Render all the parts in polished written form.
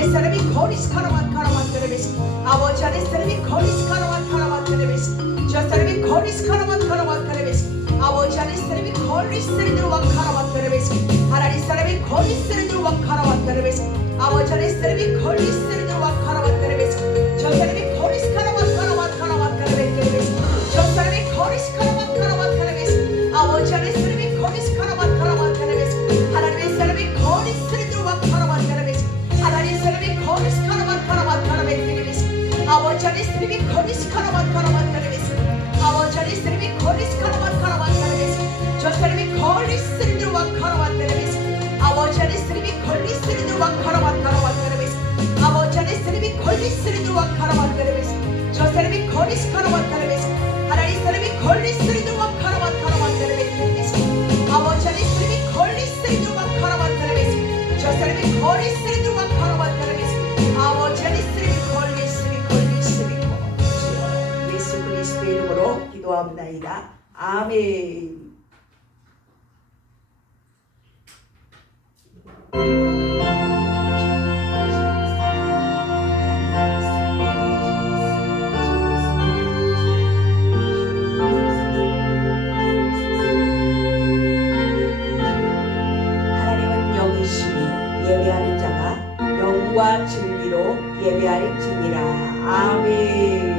하나님의 사람이 거리스카라만 카라만 테레베스 아버지 하나님의 사람이 거리스카라만 카라만 테레베스 저 사람이 거리스카라만 카라만 테레베스 아버지 하나님의 사람이 거리스리드로만 카라만 테레베스 하나님 사람이 거리스리드로만 카라만 테레베스 아버지 하나님의 사람이 거리스리드로만 카라만 테레베스 저 사람이 거리스카라만 카라만 카라만 테레베스 저 사람이 거리스카라만 카라만 테레베스 아버지 하나님의 사람이 거리스카라만 카라만 테레베스 하나님의 사람이 거리스리드로만 카라만 테레베스 하나님의 사람이 거리스카라만 카라만 테레베스 아버지 하나님의 사람이 거리스카라만 카라만 테레베스 아버지 하나님의 사람이 거리스카라만 카라만 테레베스 저 사람이 거리스리드로만 카라만 테레베스 아버지 하나님의 사람이 거리스리드로만 카라만 테레베스 아버지 하나님의 사람이 거리스리드로만 카라만 테레베스 저 사람이 거리스카라만 테레베스 하나님의 사람이 거리스리드로만 카라만 테레베스 아버지 하나님의 사람이 거리스리드로만 카라만 테레베스 저 사람이 거리스리드로만 카라만 테레베스 아버지 하나님의 사람이 거리스리 예수 그리스도의 이름으로 기도합나이다. 아멘. 하나님은 영이시니 예배하는 자가 영과 진리로 예배할지니라. 아멘.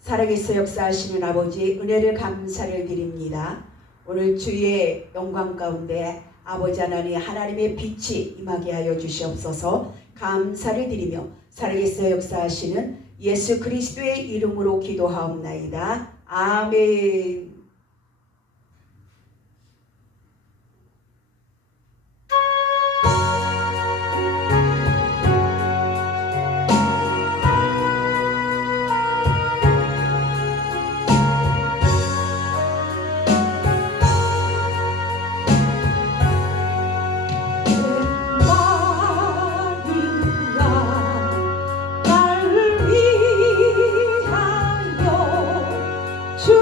살아계셔 역사하시는 아버지 은혜를 감사를 드립니다. 오늘 주의 영광 가운데 아버지 하나님 하나님의 빛이 임하게 하여 주시옵소서. 감사를 드리며 살아계셔 역사하시는 예수 그리스도의 이름으로 기도하옵나이다. 아멘. 주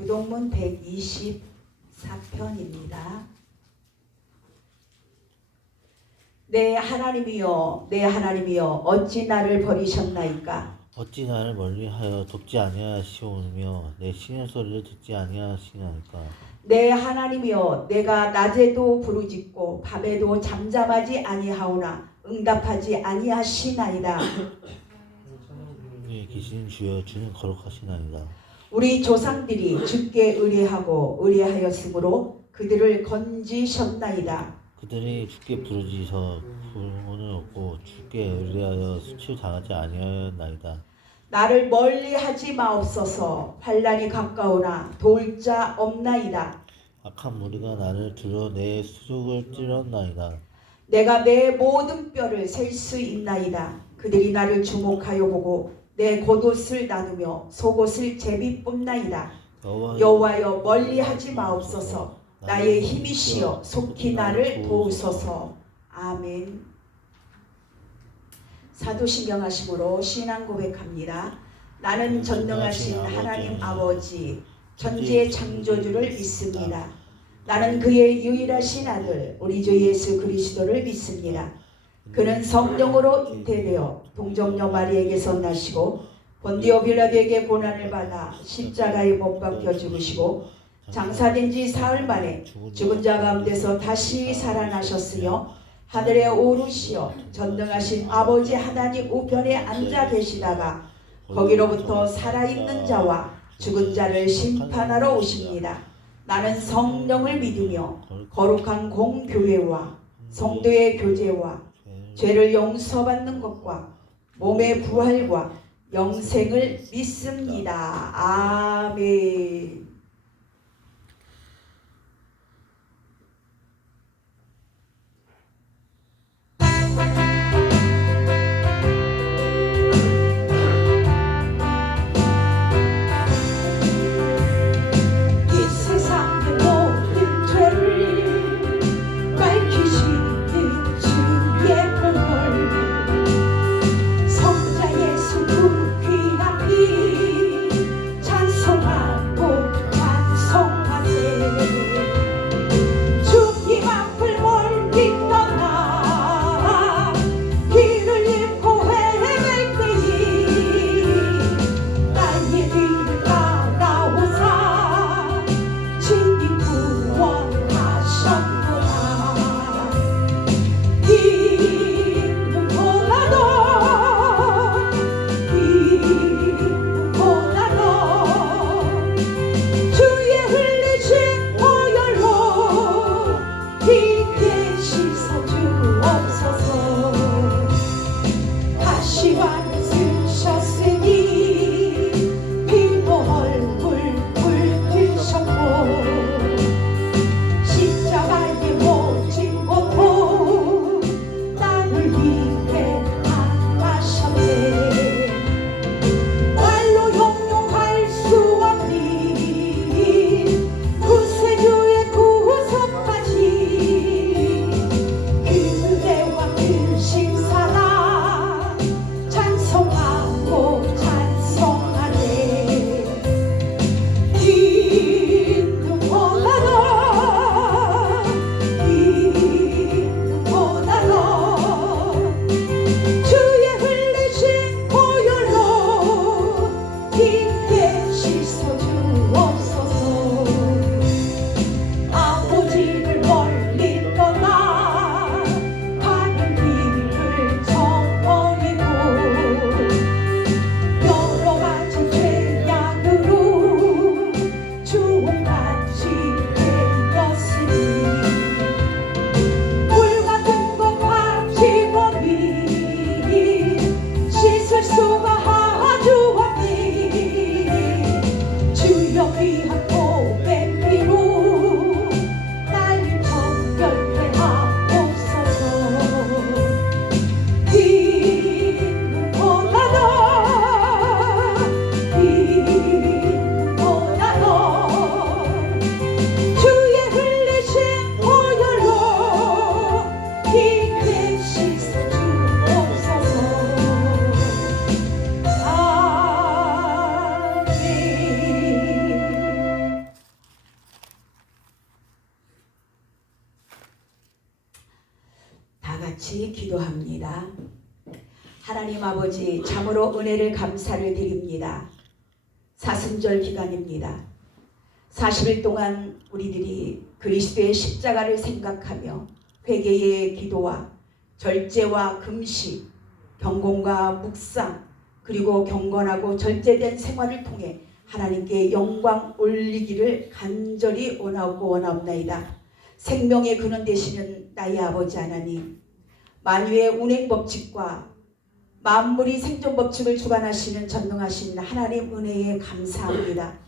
교동문 124편입니다. 내 하나님이여, 내 하나님이여, 어찌 나를 버리셨나이까? 어찌 나를 멀리하여 돕지 아니하시오며 내 신의 소리를 듣지 아니하시나이까? 내 하나님이여, 내가 낮에도 부르짖고 밤에도 잠잠하지 아니하오나 응답하지 아니하시나이다. 우리에 계신 주여, 주는 거룩하시나이다. 우리 조상들이 주께 의뢰하였으므로 그들을 건지셨나이다. 그들이 주께 부르짖어 구원을 얻고 주께 의뢰하여 수치를 당하지 아니하였나이다. 나를 멀리하지 마옵소서. 환난이 가까우나 도울 자 없나이다. 악한 무리가 나를 들어 내 수족을 찔렀나이다. 내가 내 모든 뼈를 셀 수 있나이다. 그들이 나를 주목하여 보고 내 겉옷을 나누며 속옷을 제비 뽑나이다. 여호와여, 멀리하지 마옵소서. 나의 힘이시여 속히 나를 도우소서. 아멘. 사도신경 하심으로 신앙 고백합니다. 나는 전능하신 하나님 아버지 천지의 창조주를 믿습니다. 나는 그의 유일하신 아들 우리 주 예수 그리스도를 믿습니다. 그는 성령으로 잉태되어 동정녀 마리에게서 나시고 본디오 빌라도에게 고난을 받아 십자가에 못 박혀 죽으시고 장사된 지 사흘 만에 죽은 자 가운데서 다시 살아나셨으며 하늘에 오르시어 전능하신 아버지 하나님 우편에 앉아 계시다가 거기로부터 살아있는 자와 죽은 자를 심판하러 오십니다. 나는 성령을 믿으며 거룩한 공교회와 성도의 교제와 죄를 용서받는 것과 몸의 부활과 영생을 믿습니다. 아멘. 기도합니다. 하나님 아버지, 참으로 은혜를 감사를 드립니다. 사순절 기간입니다. 40일 동안 우리들이 그리스도의 십자가를 생각하며 회개의 기도와 절제와 금식, 경공과 묵상, 그리고 경건하고 절제된 생활을 통해 하나님께 영광 올리기를 간절히 원하옵나이다. 생명의 근원 되시는 나의 아버지 하나님, 만유의 운행법칙과 만물이 생존법칙을 주관하시는 전능하신 하나님 은혜에 감사합니다.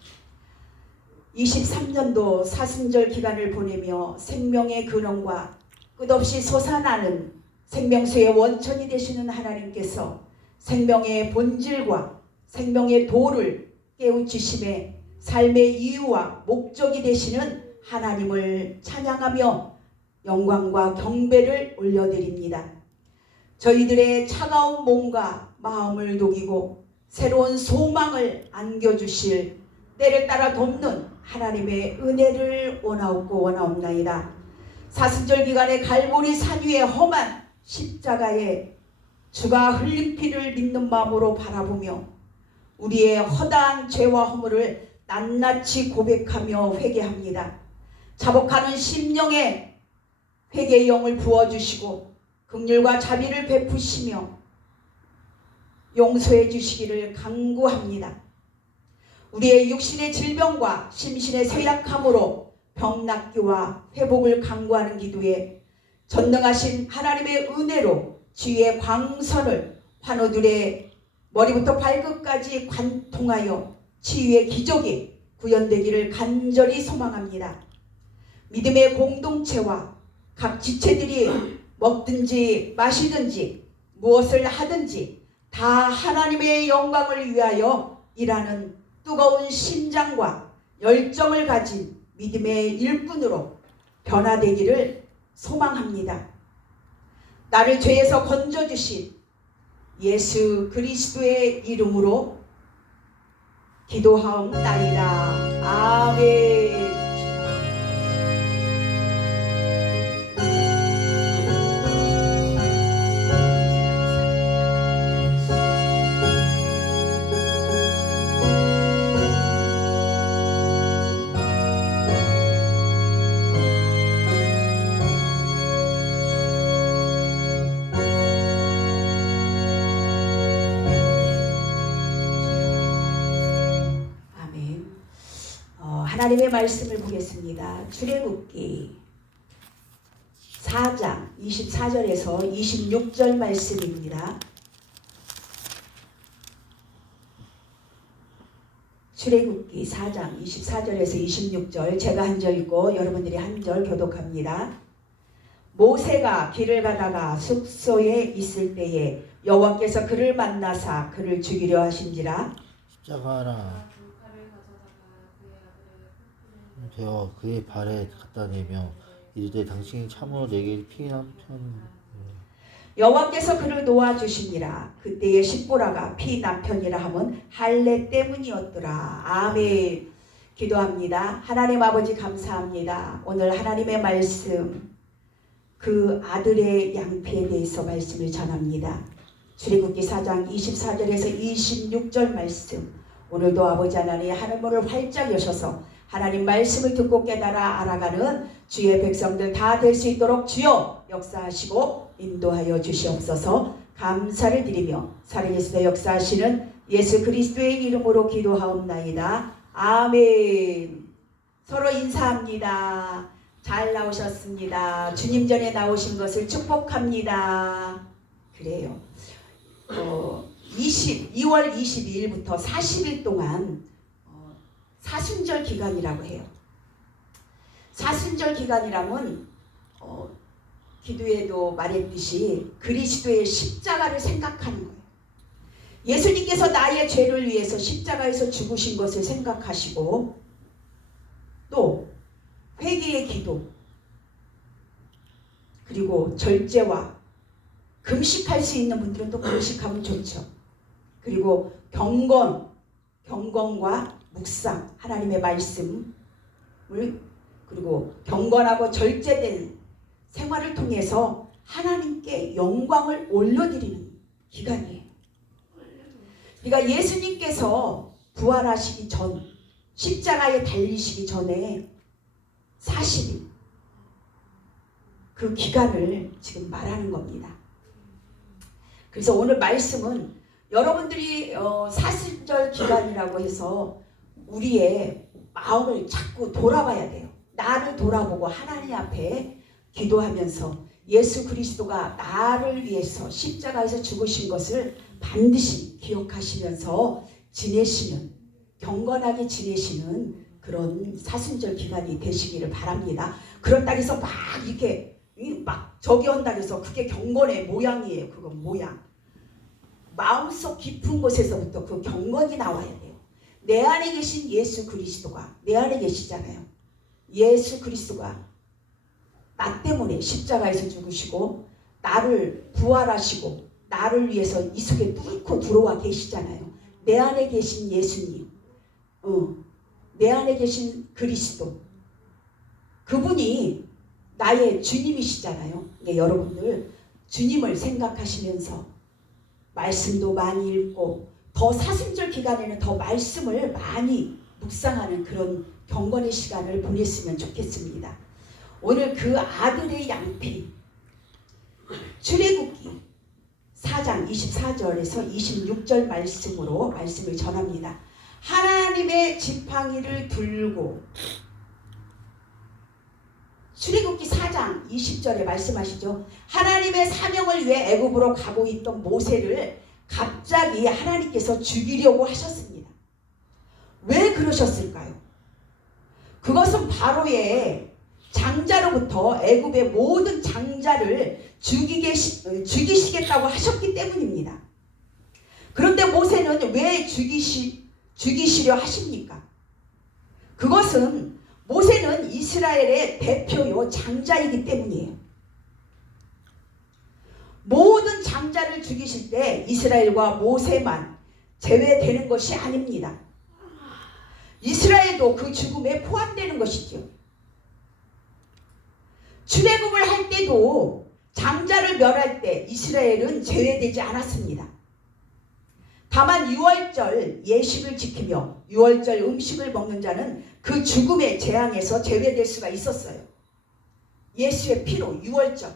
23년도 사순절 기간을 보내며 생명의 근원과 끝없이 솟아나는 생명수의 원천이 되시는 하나님께서 생명의 본질과 생명의 도를 깨우치심에 삶의 이유와 목적이 되시는 하나님을 찬양하며 영광과 경배를 올려드립니다. 저희들의 차가운 몸과 마음을 녹이고 새로운 소망을 안겨주실 때를 따라 돕는 하나님의 은혜를 원하옵나이다. 사순절 기간에 갈보리 산 위에 험한 십자가에 주가 흘린 피를 믿는 마음으로 바라보며 우리의 허다한 죄와 허물을 낱낱이 고백하며 회개합니다. 자복하는 심령에 회개의 영을 부어주시고 긍휼과 자비를 베푸시며 용서해 주시기를 간구합니다. 우리의 육신의 질병과 심신의 쇠약함으로 병낫기와 회복을 간구하는 기도에 전능하신 하나님의 은혜로 주의 광선을 환우들의 머리부터 발끝까지 관통하여 치유의 기적이 구현되기를 간절히 소망합니다. 믿음의 공동체와 각 지체들이 먹든지 마시든지 무엇을 하든지 다 하나님의 영광을 위하여 일하는 뜨거운 심장과 열정을 가진 믿음의 일꾼으로 변화되기를 소망합니다. 나를 죄에서 건져주신 예수 그리스도의 이름으로 기도하옵나이다. 아멘. 하나님의 말씀을 보겠습니다. 출애굽기 4장 24절에서 26절 말씀입니다. 출애굽기 4장 24절에서 26절, 제가 한 절 읽고 여러분들이 한 절 교독합니다. 모세가 길을 가다가 숙소에 있을 때에 여호와께서 그를 만나사 그를 죽이려 하신지라. 십자가라 되어 그의 발에 갖다 내며 이르되 당신이 참으로 내게 피난 편. 여호와께서 그를 놓아주시니라. 그때의 십보라가 피 남편이라 함은 할례 때문이었더라. 아멘. 기도합니다. 하나님 아버지 감사합니다. 오늘 하나님의 말씀, 그 아들의 양피에 대해서 말씀을 전합니다. 출애굽기 4장 24절에서 26절 말씀, 오늘도 아버지 하나님 하늘문을 활짝 여셔서 하나님 말씀을 듣고 깨달아 알아가는 주의 백성들 다 될 수 있도록 주여 역사하시고 인도하여 주시옵소서. 감사를 드리며 살아계시되 역사하시는 예수 그리스도의 이름으로 기도하옵나이다. 아멘. 서로 인사합니다. 잘 나오셨습니다. 주님 전에 나오신 것을 축복합니다. 그래요. 2월 22일부터 40일 동안 사순절 기간이라고 해요. 사순절 기간이라면 기도에도 말했듯이 그리스도의 십자가를 생각하는 거예요. 예수님께서 나의 죄를 위해서 십자가에서 죽으신 것을 생각하시고, 또 회개의 기도, 그리고 절제와 금식할 수 있는 분들은 또 금식하면 좋죠. 그리고 경건과 묵상, 하나님의 말씀을, 그리고 경건하고 절제된 생활을 통해서 하나님께 영광을 올려드리는 기간이에요. 그러니까 예수님께서 부활하시기 전, 십자가에 달리시기 전에 40일, 그 기간을 지금 말하는 겁니다. 그래서 오늘 말씀은 여러분들이 사순절 기간이라고 해서 우리의 마음을 자꾸 돌아봐야 돼요. 나를 돌아보고 하나님 앞에 기도하면서 예수 그리스도가 나를 위해서 십자가에서 죽으신 것을 반드시 기억하시면서 지내시는, 경건하게 지내시는 그런 사순절 기간이 되시기를 바랍니다. 그렇다고 해서 막 이렇게 막 저기 한다고 해서 그게 경건의 모양이에요. 그건 모양. 마음속 깊은 곳에서부터 그 경건이 나와야 돼요. 내 안에 계신 예수 그리스도가 내 안에 계시잖아요. 예수 그리스도가 나 때문에 십자가에서 죽으시고 나를 부활하시고 나를 위해서 이 속에 뚫고 들어와 계시잖아요. 내 안에 계신 예수님, 내 안에 계신 그리스도, 그분이 나의 주님이시잖아요. 네, 여러분들 주님을 생각하시면서 말씀도 많이 읽고 더 사순절 기간에는 더 말씀을 많이 묵상하는 그런 경건의 시간을 보냈으면 좋겠습니다. 오늘 그 아들의 양피, 출애굽기 4장 24절에서 26절 말씀으로 말씀을 전합니다. 하나님의 지팡이를 들고, 출애굽기 4장 20절에 말씀하시죠. 하나님의 사명을 위해 애굽으로 가고 있던 모세를 갑자기 하나님께서 죽이려고 하셨습니다. 왜 그러셨을까요? 그것은 바로의 장자로부터 애굽의 모든 장자를 죽이시겠다고 하셨기 때문입니다. 그런데 모세는 왜 죽이시려 하십니까? 그것은 모세는 이스라엘의 대표요 장자이기 때문이에요. 모든 장자를 죽이실 때 이스라엘과 모세만 제외되는 것이 아닙니다. 이스라엘도 그 죽음에 포함되는 것이죠. 출애굽을 할 때도 장자를 멸할 때 이스라엘은 제외되지 않았습니다. 다만 유월절 예식을 지키며 유월절 음식을 먹는 자는 그 죽음의 재앙에서 제외될 수가 있었어요. 예수의 피로 유월절.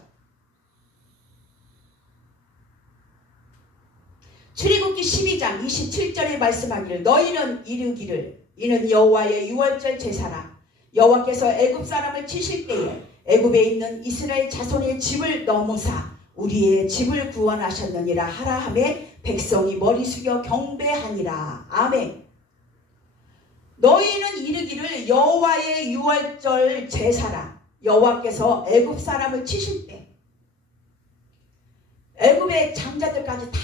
출애굽기 12장 27절에 말씀하기를 너희는 이르기를 이는 여호와의 유월절 제사라. 여호와께서 애굽 사람을 치실 때에 애굽에 있는 이스라엘 자손의 집을 넘으사 우리의 집을 구원하셨느니라 하라 하매 백성이 머리 숙여 경배하니라. 아멘. 너희는 이르기를 여호와의 유월절 제사라. 여호와께서 애굽 사람을 치실 때 애굽의 장자들까지 다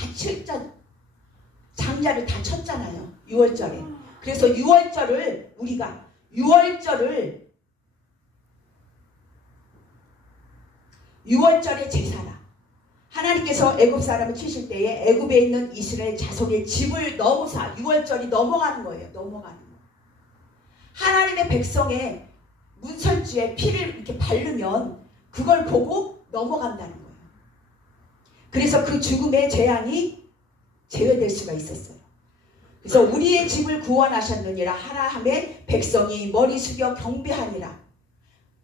장자를 다 쳤잖아요. 유월절에. 그래서 유월절을 우리가 유월절의 제사라. 하나님께서 애굽 사람을 치실 때에 애굽에 있는 이스라엘 자손의 집을 넘어사 유월절이 넘어가는 거예요. 넘어가는 거. 하나님의 백성의 문설주에 피를 이렇게 바르면 그걸 보고 넘어간다는 거예요. 그래서 그 죽음의 재앙이 제외될 수가 있었어요. 그래서 우리의 집을 구원하셨느니라 하라 하매 백성이 머리 숙여 경배하니라.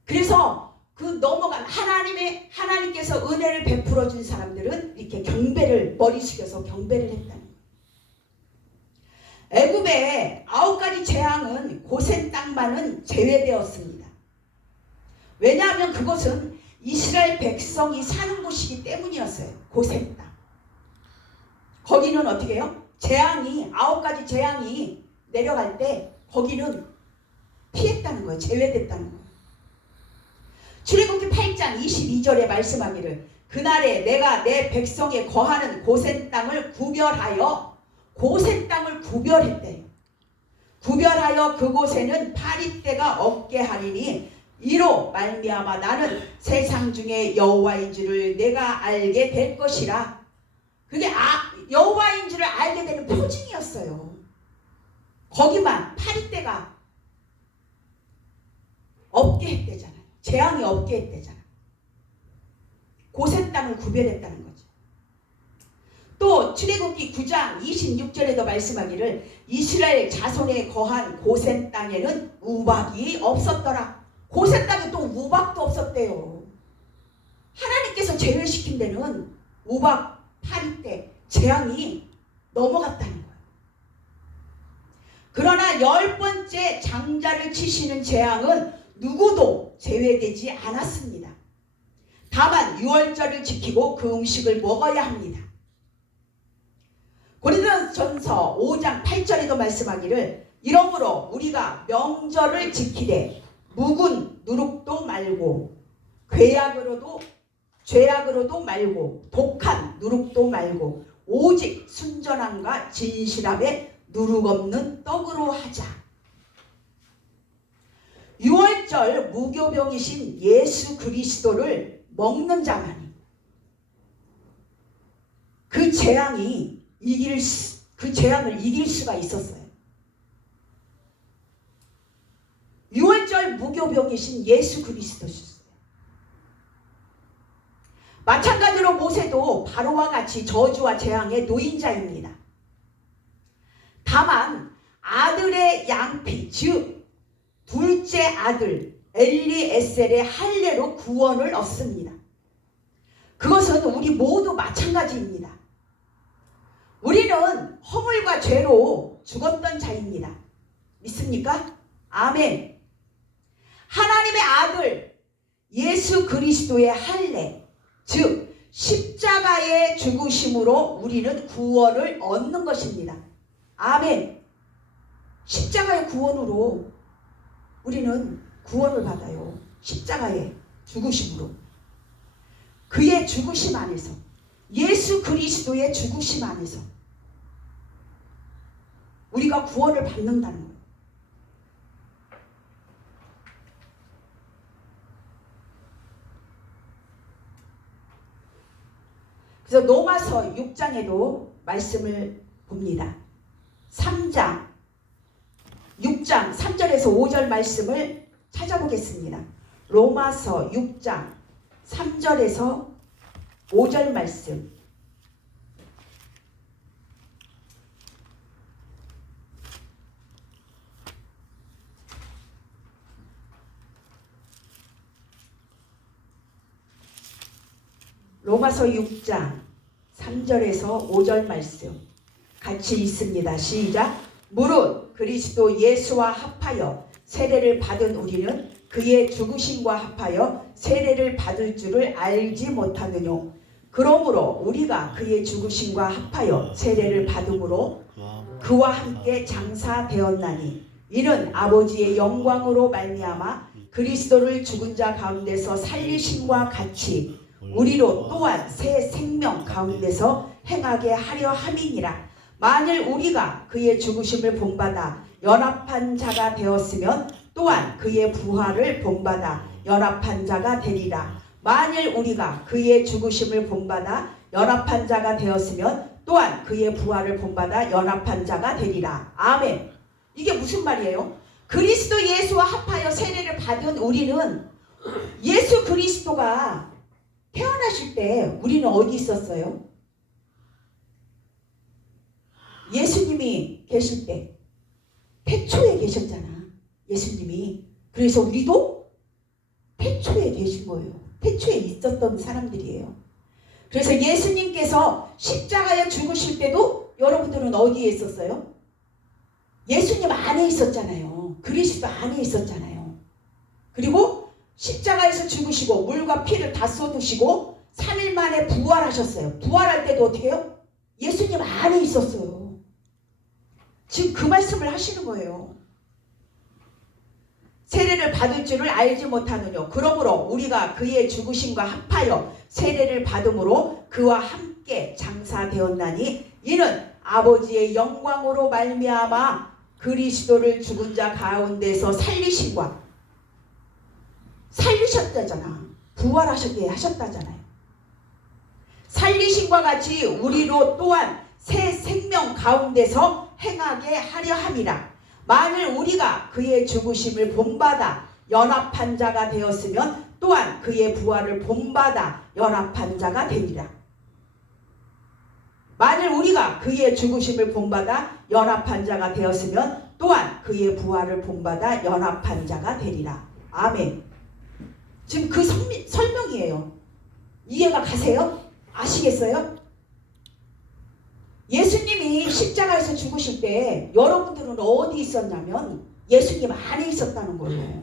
그래서 그 넘어간 하나님께서 은혜를 베풀어 준 사람들은 이렇게 경배를 머리 숙여서 경배를 했다는 거예요. 애굽의 9가지 재앙은 고센 땅만은 제외되었습니다. 왜냐하면 그것은 이스라엘 백성이 사는 곳이기 때문이었어요. 고센 땅. 거기는 어떻게 해요? 재앙이 9가지 재앙이 내려갈 때 거기는 피했다는 거예요. 제외됐다는 거예요. 출애굽기 8장 22절에 말씀하기를 그날에 내가 내 백성에 거하는 고센 땅을 구별하여 구별했대요. 구별하여 그곳에는 파리떼가 없게 하리니 이로 말미암아 나는 세상 중에 여호와인 줄을 내가 알게 될 것이라. 그게 여호와인 줄을 알게 되는 표징이었어요. 거기만 파리떼가 없게 했대잖아요. 재앙이 없게 했대잖아요. 고센 땅을 구별했다는 거죠. 또 출애굽기 9장 26절에도 말씀하기를 이스라엘 자손에 거한 고센 땅에는 우박이 없었더라. 고센 땅에 또 우박도 없었대요. 하나님께서 제외시킨 데는 우박, 파리 때 재앙이 넘어갔다는 거예요. 그러나 10번째 장자를 치시는 재앙은 누구도 제외되지 않았습니다. 다만 유월절을 지키고 그 음식을 먹어야 합니다. 고린도전서 5장 8절에도 말씀하기를 이러므로 우리가 명절을 지키되 묵은 누룩도 말고 죄악으로도 말고 독한 누룩도 말고 오직 순전함과 진실함에 누룩 없는 떡으로 하자. 유월절 무교병이신 예수 그리스도를 먹는 자만이 그 재앙을 이길 수가 있었어요. 유월절 무교병이신 예수 그리스도셨어요. 마찬가지로 모세도 바로와 같이 저주와 재앙의 노인자입니다. 다만 아들의 양피 즉 둘째 아들 엘리에셀의 할례로 구원을 얻습니다. 그것은 우리 모두 마찬가지입니다. 우리는 허물과 죄로 죽었던 자입니다. 믿습니까? 아멘. 하나님의 아들 예수 그리스도의 할례 즉 십자가의 죽으심으로 우리는 구원을 얻는 것입니다. 아멘. 십자가의 구원으로 우리는 구원을 받아요. 십자가의 죽으심으로. 그의 죽으심 안에서 예수 그리스도의 죽으심 안에서 우리가 구원을 받는다는 거예요. 그래서 로마서 6장에도 말씀을 봅니다. 6장 3절에서 5절 말씀을 찾아보겠습니다. 로마서 6장 3절에서 5절 말씀. 로마서 6장 3절에서 5절 말씀 같이 읽습니다. 시작. 무릇 그리스도 예수와 합하여 세례를 받은 우리는 그의 죽으심과 합하여 세례를 받을 줄을 알지 못하느뇨. 그러므로 우리가 그의 죽으심과 합하여 세례를 받음으로 그와 함께 장사되었나니 이는 아버지의 영광으로 말미암아 그리스도를 죽은 자 가운데서 살리심과 같이 우리로 또한 새 생명 가운데서 행하게 하려 함이니라. 만일 우리가 그의 죽으심을 본받아 연합한 자가 되었으면 또한 그의 부활을 본받아 연합한 자가 되리라. 만일 우리가 그의 죽으심을 본받아 연합한 자가 되었으면 또한 그의 부활을 본받아 연합한 자가 되리라. 아멘. 이게 무슨 말이에요? 그리스도 예수와 합하여 세례를 받은 우리는 예수 그리스도가 태어나실 때 우리는 어디 있었어요? 예수님이 계실 때 태초에 계셨잖아. 예수님이. 그래서 우리도 태초에 계신 거예요. 태초에 있었던 사람들이에요. 그래서 예수님께서 십자가에 죽으실 때도 여러분들은 어디에 있었어요? 예수님 안에 있었잖아요. 그리스도 안에 있었잖아요. 그리고 십자가에서 죽으시고 물과 피를 다 쏟으시고 3일 만에 부활하셨어요. 부활할 때도 어떻게 해요? 예수님 안에 있었어요. 지금 그 말씀을 하시는 거예요. 세례를 받을 줄을 알지 못하느뇨. 그러므로 우리가 그의 죽으심과 합하여 세례를 받음으로 그와 함께 장사되었나니 이는 아버지의 영광으로 말미암아 그리스도를 죽은 자 가운데서 살리셨다잖아. 부활하셨게 하셨다잖아요. 살리심과 같이 우리로 또한 새 생명 가운데서 행하게 하려 함이라. 만일 우리가 그의 죽으심을 본받아 연합한 자가 되었으면 또한 그의 부활을 본받아 연합한 자가 되리라. 만일 우리가 그의 죽으심을 본받아 연합한 자가 되었으면 또한 그의 부활을 본받아 연합한 자가 되리라. 아멘. 지금 그 설명이에요. 이해가 가세요? 아시겠어요? 예수님이 십자가에서 죽으실 때 여러분들은 어디 있었냐면 예수님 안에 있었다는 거예요.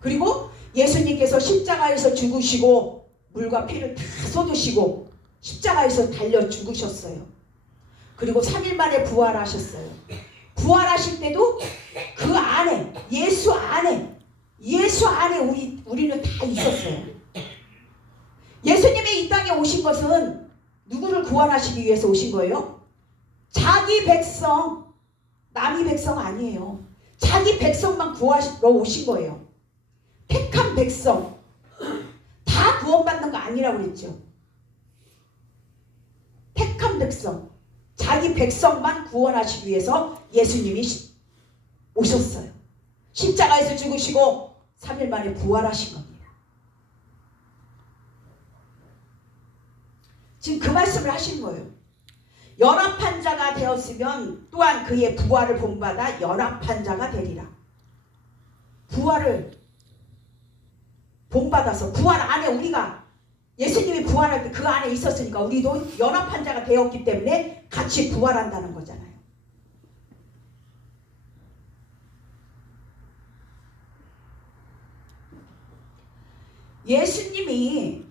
그리고 예수님께서 십자가에서 죽으시고 물과 피를 다 쏟으시고 십자가에서 달려 죽으셨어요. 그리고 3일 만에 부활하셨어요. 부활하실 때도 그 안에 예수 안에 우리는 다 있었어요. 예수님이 이 땅에 오신 것은 누구를 구원하시기 위해서 오신 거예요? 자기 백성, 남이 백성 아니에요. 자기 백성만 구하러 오신 거예요. 택한 백성 다 구원받는 거 아니라고 그랬죠. 택한 백성, 자기 백성만 구원하시기 위해서 예수님이 오셨어요. 십자가에서 죽으시고 3일 만에 부활하신 겁니다. 지금 그 말씀을 하신 거예요. 연합한 자가 되었으면 또한 그의 부활을 본받아 연합한 자가 되리라. 부활을 본받아서 부활 안에 우리가 예수님이 부활할 때 그 안에 있었으니까 우리도 연합한 자가 되었기 때문에 같이 부활한다는 거잖아요. 예수님이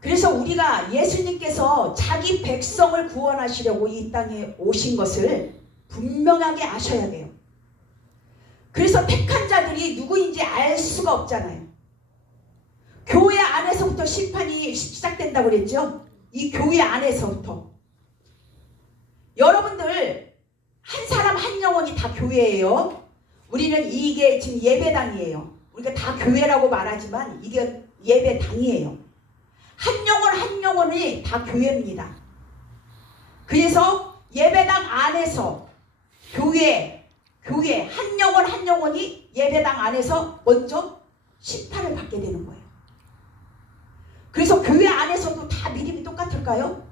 그래서 우리가 예수님께서 자기 백성을 구원하시려고 이 땅에 오신 것을 분명하게 아셔야 돼요. 그래서 택한 자들이 누구인지 알 수가 없잖아요. 교회 안에서부터 심판이 시작된다고 그랬죠. 이 교회 안에서부터 여러분들 한 사람 한 영혼이 다 교회예요. 우리는 이게 지금 예배당이에요. 우리가 다 교회라고 말하지만 이게 예배당이에요. 한 영혼 한 영혼이 다 교회입니다. 그래서 예배당 안에서 교회 한 영혼 한 영혼이 예배당 안에서 먼저 심판을 받게 되는 거예요. 그래서 교회 안에서도 다 믿음이 똑같을까요?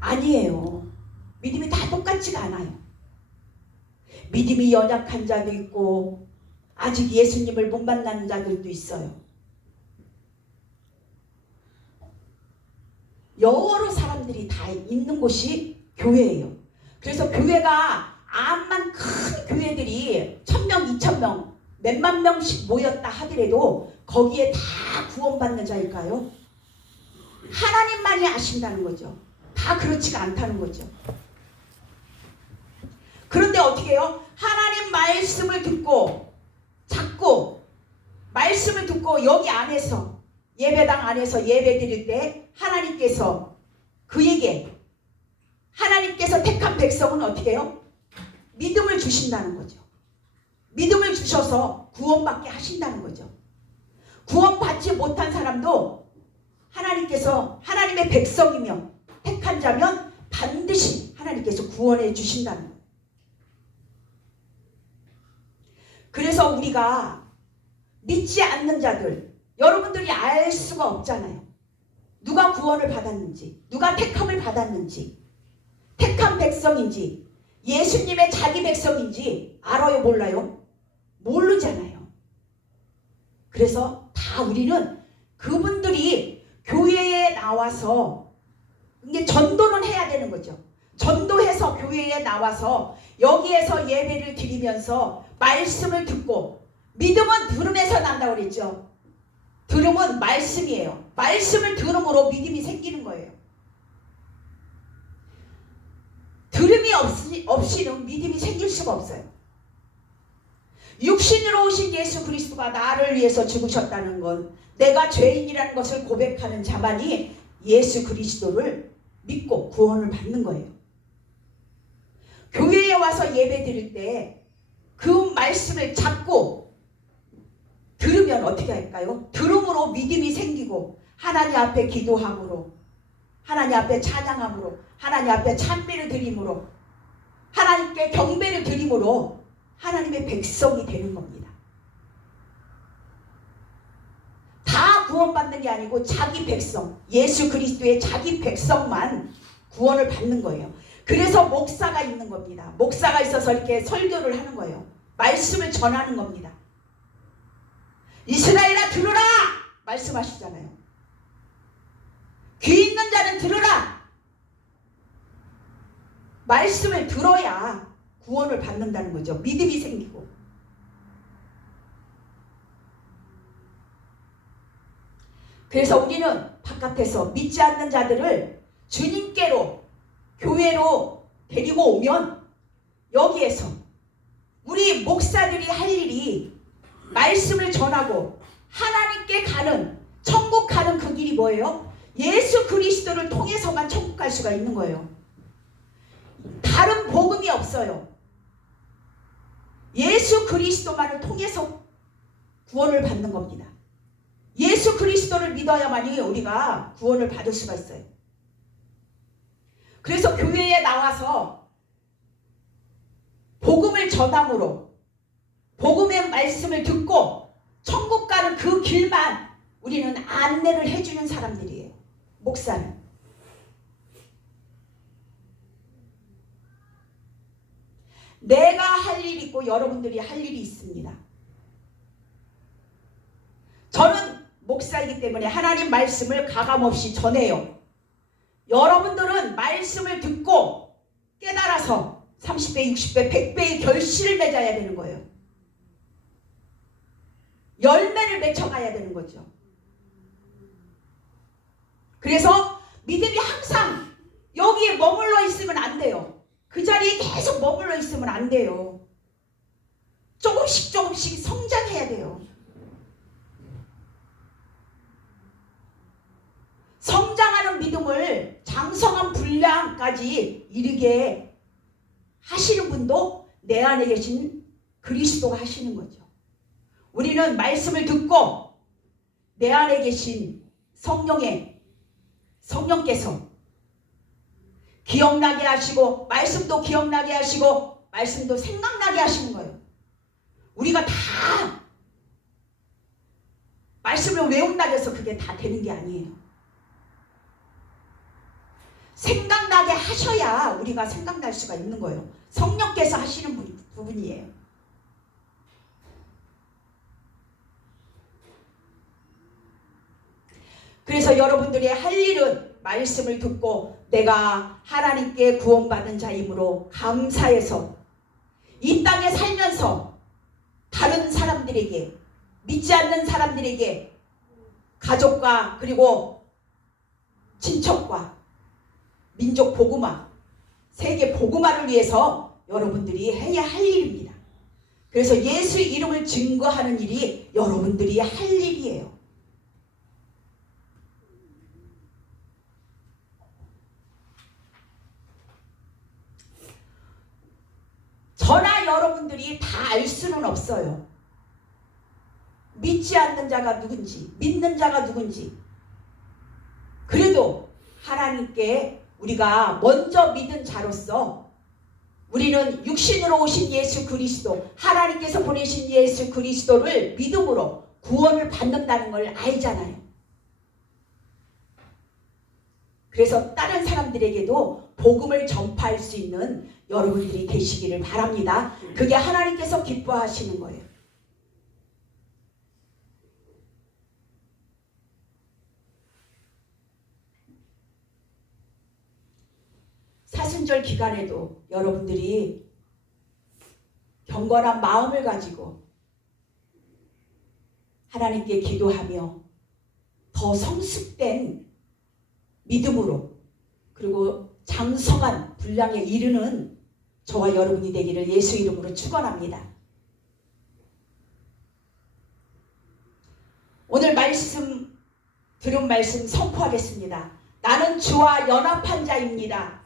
아니에요. 믿음이 다 똑같지가 않아요. 믿음이 연약한 자도 있고 아직 예수님을 못 만난 자들도 있어요. 여러 사람들이 다 있는 곳이 교회예요. 그래서 교회가 암만 큰 교회들이 1000명, 2000명, 몇만 명씩 모였다 하더라도 거기에 다 구원받는 자일까요? 하나님만이 아신다는 거죠. 다 그렇지가 않다는 거죠. 그런데 어떻게 해요? 하나님 말씀을 듣고 자꾸 말씀을 듣고 여기 안에서 예배당 안에서 예배 드릴 때 하나님께서 그에게 하나님께서 택한 백성은 어떻게 해요? 믿음을 주신다는 거죠. 믿음을 주셔서 구원받게 하신다는 거죠. 구원받지 못한 사람도 하나님께서 하나님의 백성이며 택한 자면 반드시 하나님께서 구원해 주신다는 거예요. 그래서 우리가 믿지 않는 자들 여러분들이 알 수가 없잖아요. 누가 구원을 받았는지, 누가 택함을 받았는지, 택한 백성인지, 예수님의 자기 백성인지 알아요, 몰라요? 모르잖아요. 그래서 다 우리는 그분들이 교회에 나와서 이게 전도는 해야 되는 거죠. 전도해서 교회에 나와서 여기에서 예배를 드리면서 말씀을 듣고 믿음은 들음에서 난다고 그랬죠. 들음은 말씀이에요. 말씀을 들음으로 믿음이 생기는 거예요. 들음이 없이는 믿음이 생길 수가 없어요. 육신으로 오신 예수 그리스도가 나를 위해서 죽으셨다는 건 내가 죄인이라는 것을 고백하는 자만이 예수 그리스도를 믿고 구원을 받는 거예요. 교회에 와서 예배 드릴 때 그 말씀을 잡고 들으면 어떻게 할까요? 들음으로 믿음이 생기고 하나님 앞에 기도함으로 하나님 앞에 찬양함으로 하나님 앞에 찬미를 드림으로 하나님께 경배를 드림으로 하나님의 백성이 되는 겁니다. 다 구원받는 게 아니고 자기 백성, 예수 그리스도의 자기 백성만 구원을 받는 거예요. 그래서 목사가 있는 겁니다. 목사가 있어서 이렇게 설교를 하는 거예요. 말씀을 전하는 겁니다. 이스라엘아 들으라! 말씀하시잖아요. 귀 있는 자는 들으라! 말씀을 들어야 구원을 받는다는 거죠. 믿음이 생기고. 그래서 우리는 바깥에서 믿지 않는 자들을 주님께로, 교회로 데리고 오면 여기에서 우리 목사들이 할 일이 말씀을 전하고 하나님께 가는, 천국 가는 그 길이 뭐예요? 예수 그리스도를 통해서만 천국 갈 수가 있는 거예요. 다른 복음이 없어요. 예수 그리스도만을 통해서 구원을 받는 겁니다. 예수 그리스도를 믿어야만이 우리가 구원을 받을 수가 있어요. 그래서 교회에 나와서 복음을 전함으로 복음의 말씀을 듣고 천국 가는 그 길만 우리는 안내를 해주는 사람들이에요. 목사는. 내가 할 일이 있고 여러분들이 할 일이 있습니다. 저는 목사이기 때문에 하나님 말씀을 가감없이 전해요. 여러분들은 말씀을 듣고 깨달아서 30배, 60배, 100배의 결실을 맺어야 되는 거예요. 열매를 맺혀가야 되는 거죠. 그래서 믿음이 항상 여기에 머물러 있으면 안 돼요. 그 자리에 계속 머물러 있으면 안 돼요. 조금씩 조금씩 성장해야 돼요. 성장하는 믿음을 장성한 분량까지 이르게 하시는 분도 내 안에 계신 그리스도가 하시는 거죠. 우리는 말씀을 듣고 내 안에 계신 성령께서 기억나게 하시고 말씀도 기억나게 하시고 말씀도 생각나게 하시는 거예요. 우리가 다 말씀을 외운다고 해서 그게 다 되는 게 아니에요. 생각나게 하셔야 우리가 생각날 수가 있는 거예요. 성령께서 하시는 부분이에요. 그래서 여러분들이 할 일은 말씀을 듣고 내가 하나님께 구원받은 자이므로 감사해서 이 땅에 살면서 다른 사람들에게, 믿지 않는 사람들에게, 가족과 그리고 친척과 민족 복음화, 세계 복음화를 위해서 여러분들이 해야 할 일입니다. 그래서 예수 이름을 증거하는 일이 여러분들이 할 일이에요. 저나 여러분들이 다 알 수는 없어요. 믿지 않는 자가 누군지, 믿는 자가 누군지. 그래도 하나님께 우리가 먼저 믿은 자로서 우리는 육신으로 오신 예수 그리스도, 하나님께서 보내신 예수 그리스도를 믿음으로 구원을 받는다는 걸 알잖아요. 그래서 다른 사람들에게도 복음을 전파할 수 있는 여러분들이 되시기를 바랍니다. 그게 하나님께서 기뻐하시는 거예요. 사순절 기간에도 여러분들이 경건한 마음을 가지고 하나님께 기도하며 더 성숙된 믿음으로 그리고 장성한 분량에 이르는 저와 여러분이 되기를 예수 이름으로 축원합니다. 오늘 말씀 들은 말씀 선포하겠습니다. 나는 주와 연합한 자입니다.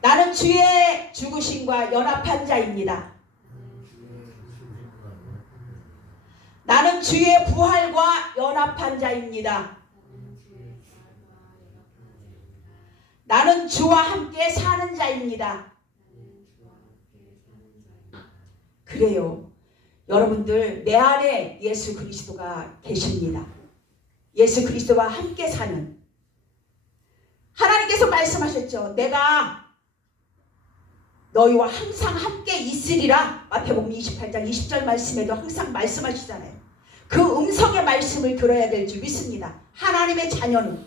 나는 주의 죽으심과 연합한 자입니다. 나는 주의 부활과 연합한 자입니다. 나는 주와 함께 사는 자입니다. 그래요. 여러분들 내 안에 예수 그리스도가 계십니다. 예수 그리스도와 함께 사는, 하나님께서 말씀하셨죠. 내가 너희와 항상 함께 있으리라. 마태복음 28장 20절 말씀에도 항상 말씀하시잖아요. 그 음성의 말씀을 들어야 될 줄 믿습니다. 하나님의 자녀는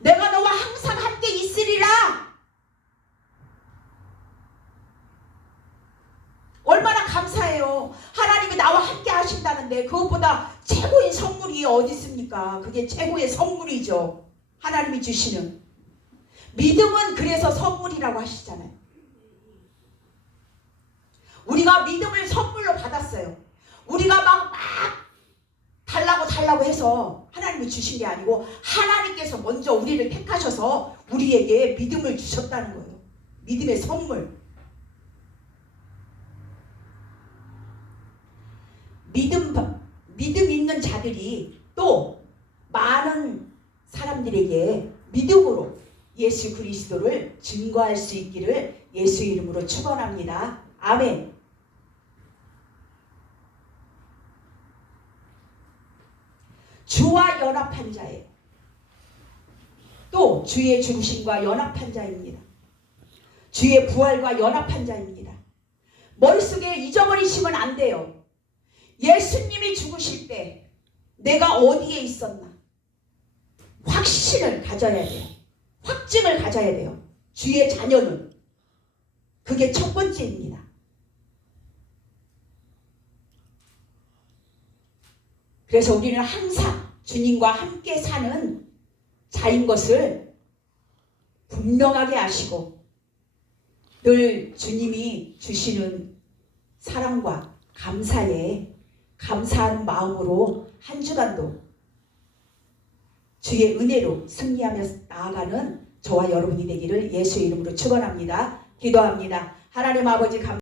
내가 너와 항상 함께 있으리라. 얼마나 감사해요. 하나님이 나와 함께 하신다는데 그것보다 최고인 선물이 어디 있습니까? 그게 최고의 선물이죠. 하나님이 주시는 믿음은 그래서 선물이라고 하시잖아요. 우리가 믿음을 선물로 받았어요. 우리가 막 달라고 해서 하나님이 주신 게 아니고 하나님께서 먼저 우리를 택하셔서 우리에게 믿음을 주셨다는 거예요. 믿음의 선물. 믿음 있는 자들이 또 많은 사람들에게 믿음으로 예수 그리스도를 증거할 수 있기를 예수 이름으로 축원합니다. 아멘. 주와 연합한 자예요. 또 주의 죽으심과 연합한 자입니다. 주의 부활과 연합한 자입니다. 머릿속에 잊어버리시면 안 돼요. 예수님이 죽으실 때 내가 어디에 있었나? 확신을 가져야 돼요. 확증을 가져야 돼요. 주의 자녀는. 그게 첫 번째입니다. 그래서 우리는 항상 주님과 함께 사는 자인 것을 분명하게 아시고 늘 주님이 주시는 사랑과 감사에 감사하는 마음으로 한 주간도 주의 은혜로 승리하며 나아가는 저와 여러분이 되기를 예수의 이름으로 축원합니다. 기도합니다. 하나님 아버지